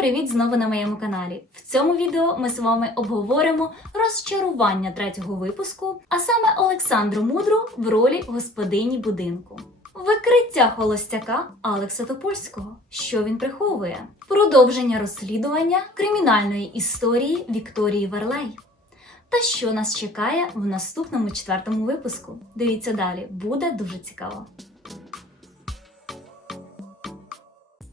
привіт знову на моєму каналі. В цьому відео ми з вами обговоримо розчарування третього випуску, а саме Олександру Мудру в ролі господині будинку. Викриття холостяка Алекса Топольського. Що він приховує? Продовження розслідування кримінальної історії Вікторії Варлей. Та що нас чекає в наступному четвертому випуску? Дивіться далі, буде дуже цікаво.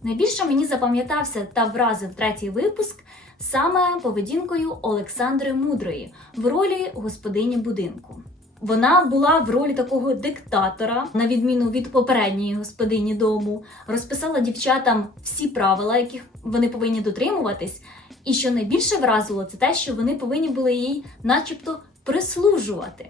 Найбільше мені запам'ятався та вразив третій випуск саме поведінкою Олександри Мудрої в ролі господині будинку. Вона була в ролі такого диктатора, на відміну від попередньої господині дому, розписала дівчатам всі правила, яких вони повинні дотримуватись. І що найбільше вразило, це те, що вони повинні були їй, начебто, прислужувати.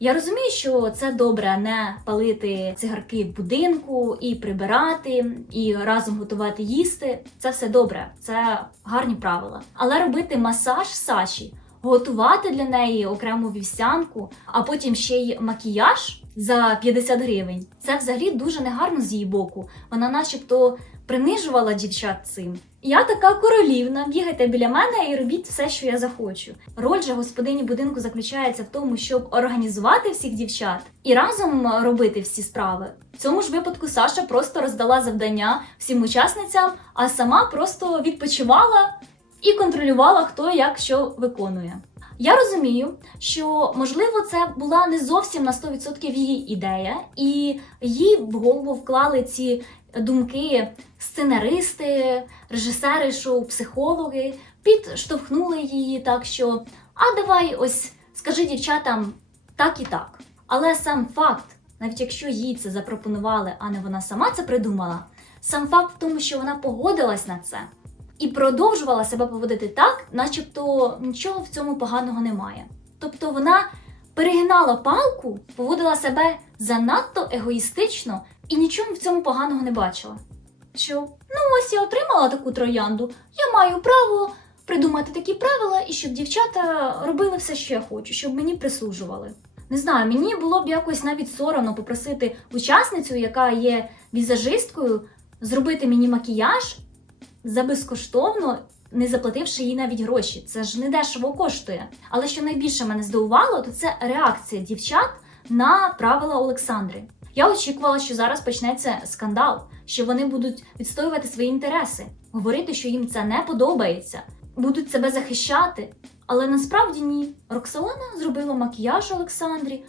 Я розумію, що це добре не палити цигарки в будинку і прибирати, і разом готувати їсти. Це все добре, це гарні правила. Але робити масаж Саші, готувати для неї окрему вівсянку, а потім ще й макіяж за 50 гривень. Це взагалі дуже негарно з її боку. Вона, начебто, принижувала дівчат цим. Я така королівна, бігайте біля мене і робіть все, що я захочу. Роль же господині будинку заключається в тому, щоб організувати всіх дівчат і разом робити всі справи. В цьому ж випадку Саша просто роздала завдання всім учасницям, а сама просто відпочивала і контролювала, хто як що виконує. Я розумію, що можливо це була не зовсім на 100% її ідея, і їй в голову вклали ці думки сценаристи, режисери шоу, психологи, підштовхнули її так, що а давай ось скажи дівчатам так і так. Але сам факт, навіть якщо їй це запропонували, а не вона сама це придумала, сам факт в тому, що вона погодилась на це і продовжувала себе поводити так, начебто нічого в цьому поганого немає. Тобто вона перегинала палку, поводила себе занадто егоїстично і нічого в цьому поганого не бачила. Що ну ось я отримала таку троянду, я маю право придумати такі правила і щоб дівчата робили все, що я хочу, щоб мені прислужували. Не знаю, мені було б якось навіть соромно попросити учасницю, яка є візажисткою, зробити мені макіяж за безкоштовно, не заплативши їй навіть гроші. Це ж не дешево коштує. Але що найбільше мене здивувало, то це реакція дівчат на правила Олександри. Я очікувала, що зараз почнеться скандал, що вони будуть відстоювати свої інтереси, говорити, що їм це не подобається, будуть себе захищати. Але насправді ні. Роксолана зробила макіяж Олександрі,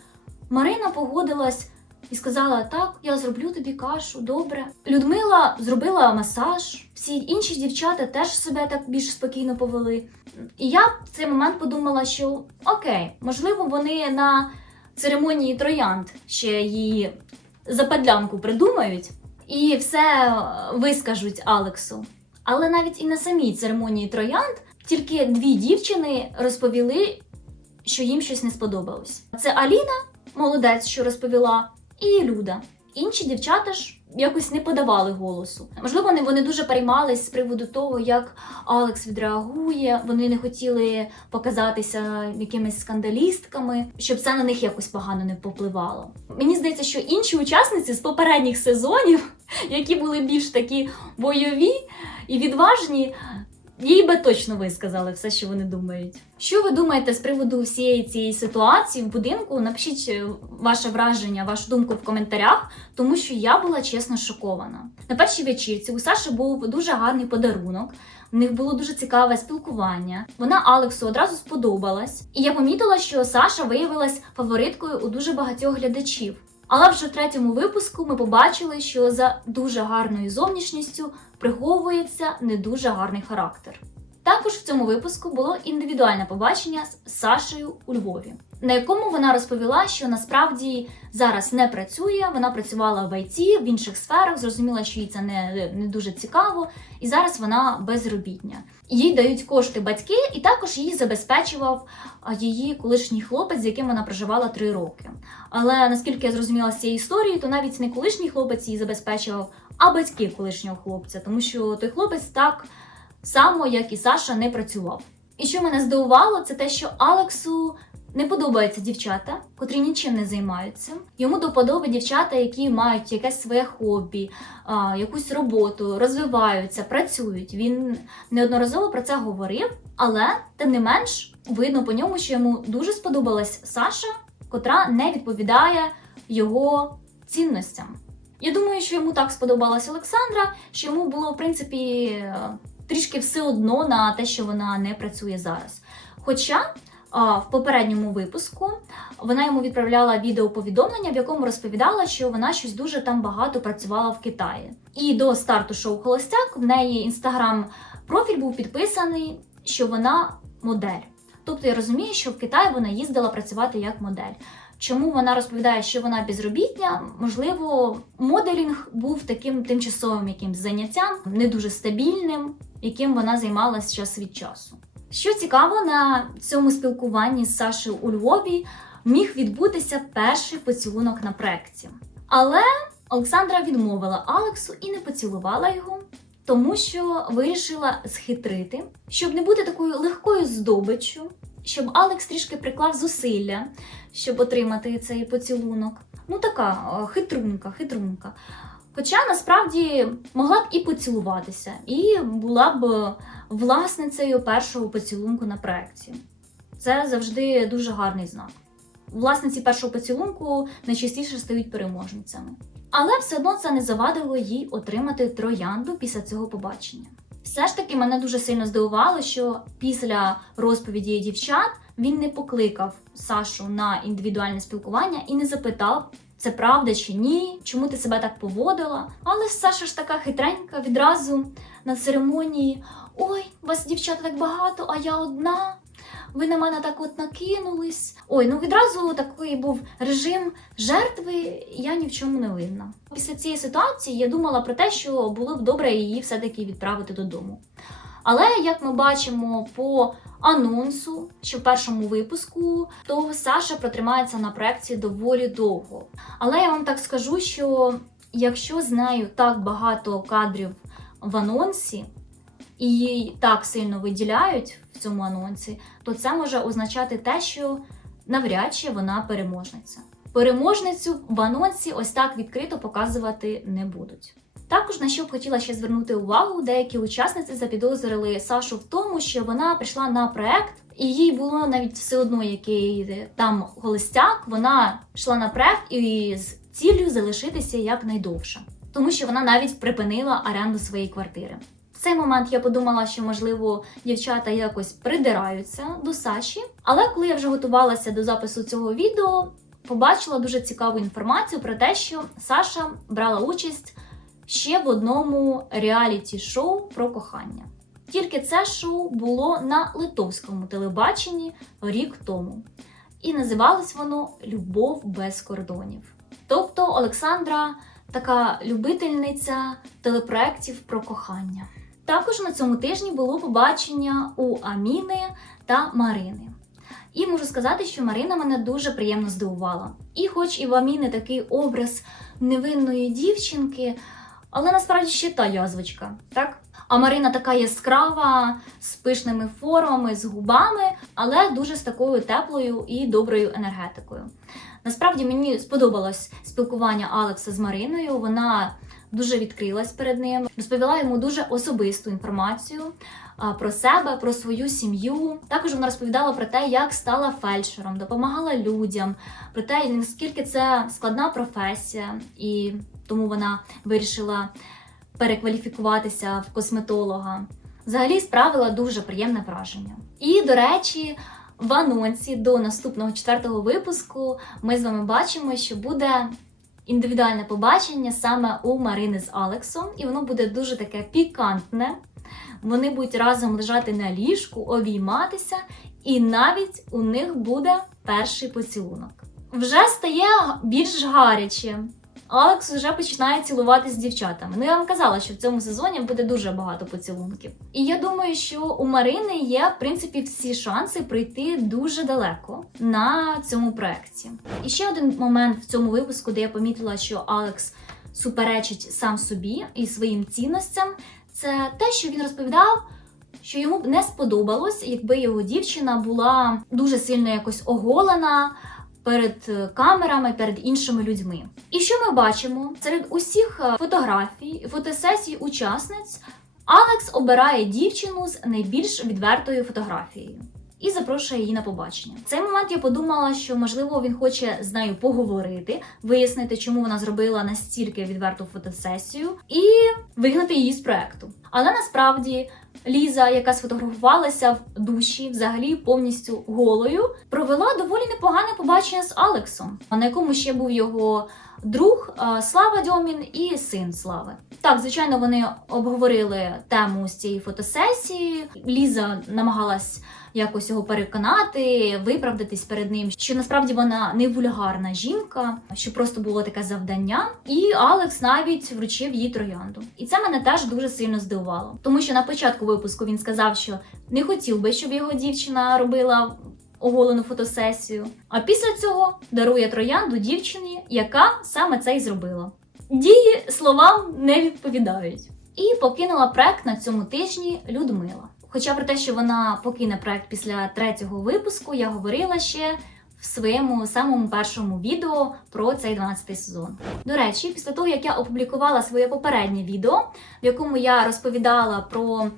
Марина погодилась і сказала: Так, я зроблю тобі кашу, добре. Людмила зробила масаж, всі інші дівчата теж себе так більш спокійно повели. І я в цей момент подумала, що окей, можливо, вони на церемонії троянд ще її западлянку придумають і все е, вискажуть Алексу. Але навіть і на самій церемонії троянд тільки дві дівчини розповіли, що їм щось не сподобалось. Це Аліна, молодець, що розповіла, і Люда. Інші дівчата ж якось не подавали голосу. Можливо, вони, дуже переймались з приводу того, як Алекс відреагує. Вони не хотіли показатися якимись скандалістками, щоб це на них якось погано не попливало. Мені здається, що інші учасниці з попередніх сезонів, які були більш такі бойові і відважні. Їй би точно висказали все, що вони думають. Що ви думаєте з приводу всієї цієї ситуації в будинку? Напишіть е, ваше враження, вашу думку в коментарях, тому що я була чесно шокована. На першій вечірці у Саші був дуже гарний подарунок. В них було дуже цікаве спілкування. Вона Алексу одразу сподобалась, і я помітила, що Саша виявилась фавориткою у дуже багатьох глядачів. Але вже в третьому випуску ми побачили, що за дуже гарною зовнішністю приховується не дуже гарний характер. Також в цьому випуску було індивідуальне побачення з Сашею у Львові, на якому вона розповіла, що насправді зараз не працює. Вона працювала в ІТ, в інших сферах, зрозуміла, що їй це не, не дуже цікаво, і зараз вона безробітня. Їй дають кошти батьки, і також її забезпечував її колишній хлопець, з яким вона проживала три роки. Але наскільки я зрозуміла з цієї історії, то навіть не колишній хлопець її забезпечував, а батьки колишнього хлопця, тому що той хлопець так само, як і Саша, не працював. І що мене здивувало, це те, що Алексу не подобаються дівчата, котрі нічим не займаються. Йому до подоби дівчата, які мають якесь своє хобі, якусь роботу, розвиваються, працюють. Він неодноразово про це говорив, але тим не менш видно по ньому, що йому дуже сподобалась Саша, котра не відповідає його цінностям. Я думаю, що йому так сподобалась Олександра, що йому було в принципі е, трішки все одно на те, що вона не працює зараз. Хоча в попередньому випуску вона йому відправляла відеоповідомлення, в якому розповідала, що вона щось дуже там багато працювала в Китаї. І до старту шоу Холостяк в неї інстаграм профіль був підписаний, що вона модель. Тобто я розумію, що в Китай вона їздила працювати як модель. Чому вона розповідає, що вона безробітня? Можливо, моделінг був таким тимчасовим якимсь заняттям, не дуже стабільним, яким вона займалась час від часу. Що цікаво, на цьому спілкуванні з Сашею у Львові міг відбутися перший поцілунок на проекті. Але Олександра відмовила Алексу і не поцілувала його, тому що вирішила схитрити, щоб не бути такою легкою здобиччю, щоб Алекс трішки приклав зусилля, щоб отримати цей поцілунок. Ну така е, хитрунка, хитрунка. Хоча насправді могла б і поцілуватися, і була б власницею першого поцілунку на проекті. Це завжди дуже гарний знак. Власниці першого поцілунку найчастіше стають переможницями. Але все одно це не завадило їй отримати троянду після цього побачення. Все ж таки мене дуже сильно здивувало, що після розповіді дівчат він не покликав Сашу на індивідуальне спілкування і не запитав, це правда чи ні, чому ти себе так поводила. Але Саша ж така хитренька відразу на церемонії: Ой, вас дівчата так багато, а я одна. Ви на мене так от накинулись. Ой, ну відразу такий був режим жертви, я ні в чому не винна. Після цієї ситуації я думала про те, що було б добре її все-таки відправити додому. Але як ми бачимо по анонсу, що в першому випуску, то Саша протримається на проекції доволі довго. Але я вам так скажу, що якщо з нею так багато кадрів в анонсі, і її так сильно виділяють в цьому анонсі, то це може означати те, що навряд чи вона переможниця. Переможницю в анонсі ось так відкрито показувати не будуть. Також на що б хотіла ще звернути увагу, деякі учасниці запідозрили Сашу в тому, що вона прийшла на проект, і їй було навіть все одно, який там холостяк. Вона йшла на проект і з ціллю залишитися якнайдовше, тому що вона навіть припинила оренду своєї квартири. В цей момент я подумала, що можливо дівчата якось придираються до Саші. Але коли я вже готувалася до запису цього відео, побачила дуже цікаву інформацію про те, що Саша брала участь ще в одному реаліті-шоу про кохання. Тільки це шоу було на литовському телебаченні рік тому. І називалось воно Любов без кордонів. Тобто Олександра така любительниця телепроєктів про кохання. Також на цьому тижні було побачення у Аміни та Марини. І можу сказати, що Марина мене дуже приємно здивувала. І хоч і в Аміни такий образ невинної дівчинки, але насправді ще та язвочка, так? А Марина така яскрава, з пишними формами, з губами, але дуже з такою теплою і доброю енергетикою. Насправді мені сподобалось спілкування Алекса з Мариною. Вона дуже відкрилась перед ним, розповіла йому дуже особисту інформацію про себе, про свою сім'ю. Також вона розповідала про те, як стала фельдшером, допомагала людям, про те, наскільки це складна професія, і тому вона вирішила перекваліфікуватися в косметолога. Взагалі справила дуже приємне враження. І, до речі, в анонсі до наступного четвертого випуску ми з вами бачимо, що буде індивідуальне побачення саме у Марини з Алексом, і воно буде дуже таке пікантне. Вони будуть разом лежати на ліжку, обійматися, і навіть у них буде перший поцілунок. Вже стає більш гаряче. Алекс вже починає цілуватися з дівчатами. Ну я вам казала, що в цьому сезоні буде дуже багато поцілунків. І я думаю, що у Марини є в принципі всі шанси прийти дуже далеко на цьому проекті. І ще один момент в цьому випуску, де я помітила, що Алекс суперечить сам собі і своїм цінностям, це те, що він розповідав що йому б не сподобалось, якби його дівчина була дуже сильно якось оголена перед е, камерами, перед іншими людьми. І що ми бачимо серед усіх е, фотографій, фотосесій учасниць, Алекс обирає дівчину з найбільш відвертою фотографією. І запрошує її на побачення. В цей момент я подумала, що можливо він хоче з нею поговорити, вияснити, чому вона зробила настільки відверту фотосесію, і вигнати її з проекту. Але насправді Ліза, яка сфотографувалася в душі, взагалі повністю голою, провела доволі непогане побачення з Алексом, на якому ще був його друг е, Слава Дьомін і син Слави. Так, звичайно, вони обговорили тему з цієї фотосесії. Ліза намагалась якось його переконати, виправдатись перед ним, що насправді вона не вульгарна жінка, що просто було таке завдання. І Алекс навіть вручив їй троянду. І це мене теж дуже сильно здивувало, тому що на початку випуску він сказав, що не хотів би, щоб його дівчина робила. Оголену фотосесію, а після цього дарує троянду дівчині, яка саме це й зробила. Дії словам не відповідають. І покинула проект на цьому тижні Людмила. Хоча про те, що вона покине проект після третього випуску, я говорила ще в своєму самому першому відео про цей 12-й сезон. До речі, після того як я опублікувала своє попереднє відео, в якому я розповідала про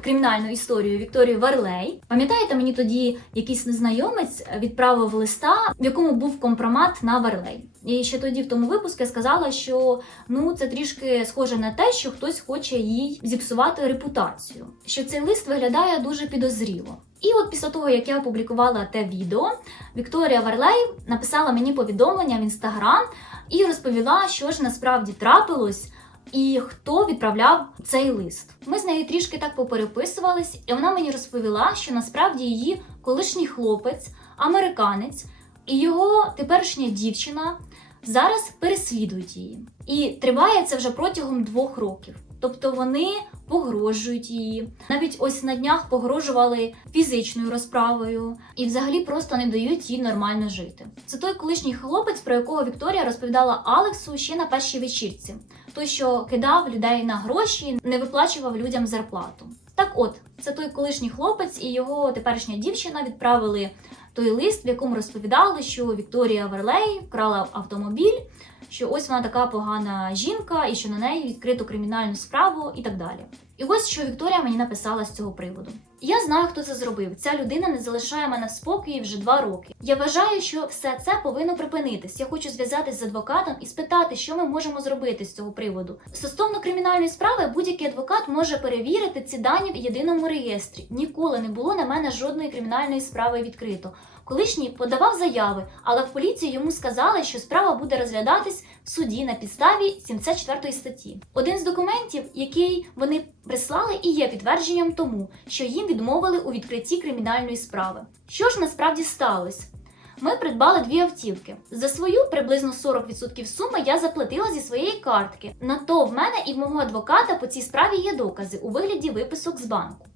кримінальну історію Вікторії Варлей. Пам'ятаєте, мені тоді якийсь незнайомець відправив листа, в якому був компромат на Варлей. І ще тоді в тому випуску я сказала, що ну це трішки схоже на те, що хтось хоче їй зіпсувати репутацію. Що цей лист виглядає дуже підозріло. І от після того, як я опублікувала те відео, Вікторія Варлей написала мені повідомлення в інстаграм і розповіла, що ж насправді трапилось. І хто відправляв цей лист? Ми з нею трішки так попереписувались, і вона мені розповіла, що насправді її колишній хлопець, американець і його теперішня дівчина зараз переслідують її. І триває це вже протягом двох років. Тобто вони погрожують її. Навіть ось на днях погрожували фізичною розправою і взагалі просто не дають їй нормально жити. Це той колишній хлопець, про якого Вікторія розповідала Алексу ще на першій вечірці. Той, що кидав людей на гроші, не виплачував людям зарплату. Так от, це той колишній хлопець і його теперішня дівчина відправили той лист, в якому розповідали, що Вікторія Верлей вкрала автомобіль, що ось вона така погана жінка, і що на неї відкрито кримінальну справу і так далі. І ось що Вікторія мені написала з цього приводу. Я знаю, хто це зробив. Ця людина не залишає мене в спокої вже два роки. Я вважаю, що все це повинно припинитись. Я хочу зв'язатись з адвокатом і спитати, що ми можемо зробити з цього приводу. Стосовно кримінальної справи, будь-який адвокат може перевірити ці дані в єдиному реєстрі. Ніколи не було на мене жодної кримінальної справи відкрито. Колишній подавав заяви, але в поліції йому сказали, що справа буде розглядатись суді на підставі 74 статті. Один з документів, який вони прислали, і є підтвердженням тому, що їм відмовили у відкритті кримінальної справи. Що ж насправді сталося? Ми придбали дві автівки. За свою приблизно 40% суми я заплатила зі своєї картки. На то в мене і в мого адвоката по цій справі є докази у вигляді виписок з банку.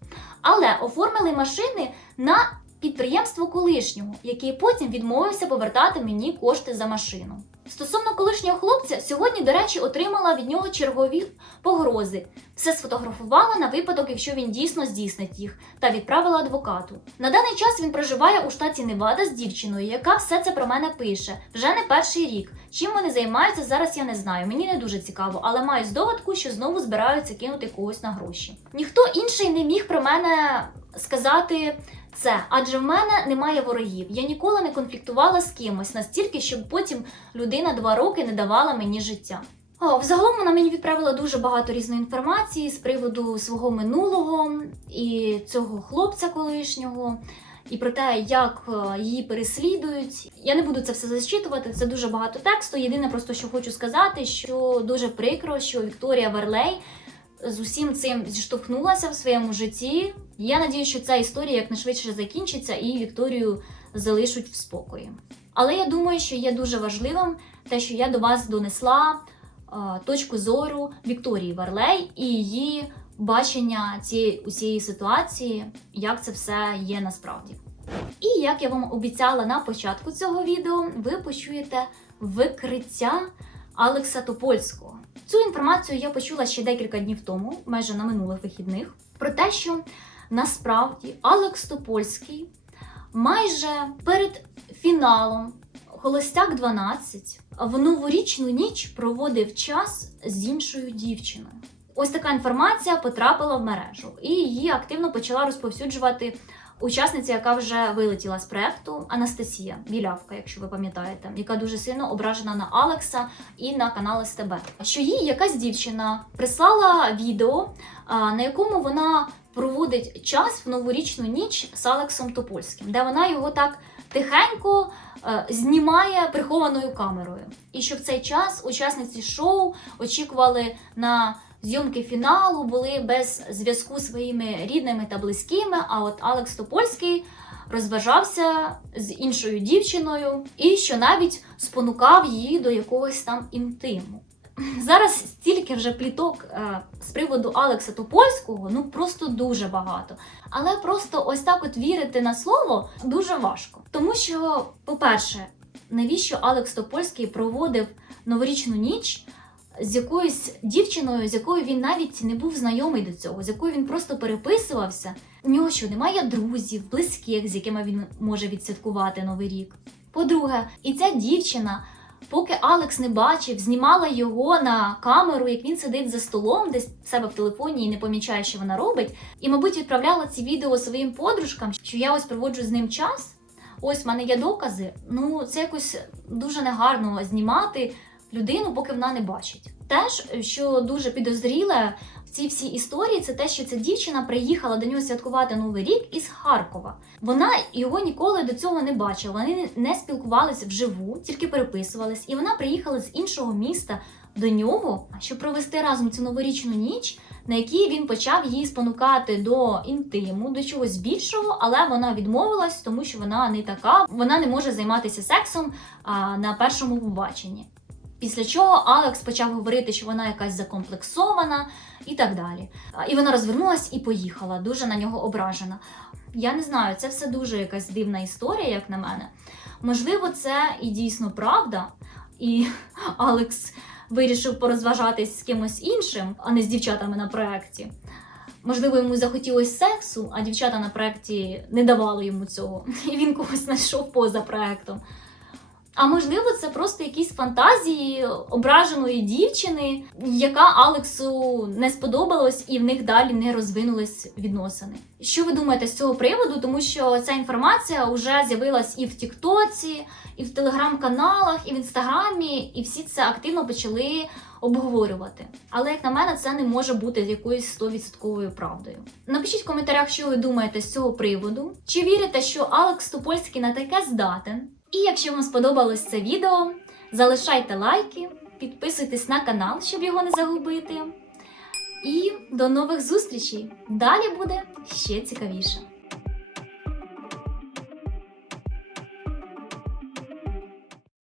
Але оформили машини на підприємство колишнього, який потім відмовився повертати мені кошти за машину. Стосовно колишнього хлопця, сьогодні, до речі, отримала від нього чергові погрози. Все сфотографувала на випадок, якщо він дійсно здійснить їх, та відправила адвокату. На даний час він проживає у штаті Невада з дівчиною, яка все це про мене пише вже не перший рік. Чим вони займаються зараз, я не знаю. Мені не дуже цікаво, але маю здогадку, що знову збираються кинути когось на гроші. Ніхто інший не міг про мене сказати це, адже в мене немає ворогів. Я ніколи не конфліктувала з кимось настільки, щоб потім людина два роки не давала мені життя. О, взагалом вона мені відправила дуже багато різної інформації з приводу свого минулого і цього хлопця колишнього. І про те, як е, її переслідують. Я не буду це все зачитувати, це дуже багато тексту. Єдине, просто що хочу сказати, що дуже прикро, що Вікторія Верлей з усім цим зіштовхнулася в своєму житті. Я надію, що ця історія якнайшвидше закінчиться і Вікторію залишуть в спокої. Але я думаю, що є дуже важливим те, що я до вас донесла е, точку зору Вікторії Варлей і її бачення цієї усієї ситуації, як це все є насправді. І як я вам обіцяла на початку цього відео, ви почуєте викриття Алекса Топольського. Цю інформацію я почула ще декілька днів тому, майже на минулих вихідних. про те, що насправді Алекс Топольський майже перед фіналом Холостяк 12 в новорічну ніч проводив час з іншою дівчиною. Ось така інформація потрапила в мережу, і її активно почала розповсюджувати учасниця, яка вже вилетіла з проекту Анастасія Білявка, якщо ви пам'ятаєте, яка дуже сильно ображена на Алекса і на канал СТБ. Що їй якась дівчина прислала відео, на якому вона проводить час в новорічну ніч з Алексом Топольським, де вона його так тихенько е, знімає прихованою камерою. І що в цей час учасниці шоу очікували на зйомки фіналу, були без зв'язку своїми рідними та близькими. А от Алекс Топольський розважався з іншою дівчиною, і що навіть спонукав її до якогось там інтиму. Зараз стільки вже пліток е, з приводу Алекса Топольського, ну просто дуже багато. Але просто ось так от вірити на слово дуже важко. Тому що, по-перше, навіщо Алекс Топольський проводив новорічну ніч з якоюсь дівчиною, з якою він навіть не був знайомий до цього, з якою він просто переписувався. У нього що немає друзів, близьких, з якими він може відсвяткувати новий рік. По-друге, і ця дівчина. Поки Алекс не бачив, знімала його на камеру, як він сидить за столом, десь в себе в телефоні і не помічає, що вона робить. І, мабуть, відправляла ці відео своїм подружкам, що я ось проводжу з ним час. Ось в мене є докази. Ну, це якось дуже негарно знімати людину, поки вона не бачить. Теж, що дуже підозріле в цій всій історії, це те, що ця дівчина приїхала до нього святкувати Новий рік із Харкова. Вона його ніколи до цього не бачила. Вони не спілкувалися вживу, тільки переписувались. І вона приїхала з іншого міста до нього, щоб провести разом цю новорічну ніч, на якій він почав її спонукати до інтиму, до чогось більшого, але вона відмовилась, тому що вона не така, вона не може займатися сексом а, на першому побаченні. Після чого Алекс почав говорити, що вона якась закомплексована і так далі. І вона розвернулась і поїхала, дуже на нього ображена. Я не знаю, це все дуже якась дивна історія, як на мене. Можливо, це і дійсно правда, і Алекс вирішив порозважатись з кимось іншим, а не з дівчатами на проєкті. Можливо, йому захотілося сексу, а дівчата на проєкті не давали йому цього, і він когось знайшов поза проєктом. А можливо, це просто якісь фантазії ображеної дівчини, яка Алексу не сподобалась, і в них далі не розвинулись відносини. Що ви думаєте з цього приводу? Тому що ця інформація вже з'явилась і в Тіктоці, і в телеграм-каналах, і в інстаграмі, і всі це активно почали обговорювати. Але як на мене, це не може бути якоюсь 100% правдою. Напишіть в коментарях, що ви думаєте з цього приводу. Чи вірите, що Алекс Топольський на таке здатен? І якщо вам сподобалось це відео, залишайте лайки, підписуйтесь на канал, щоб його не загубити. І до нових зустрічей! Далі буде ще цікавіше.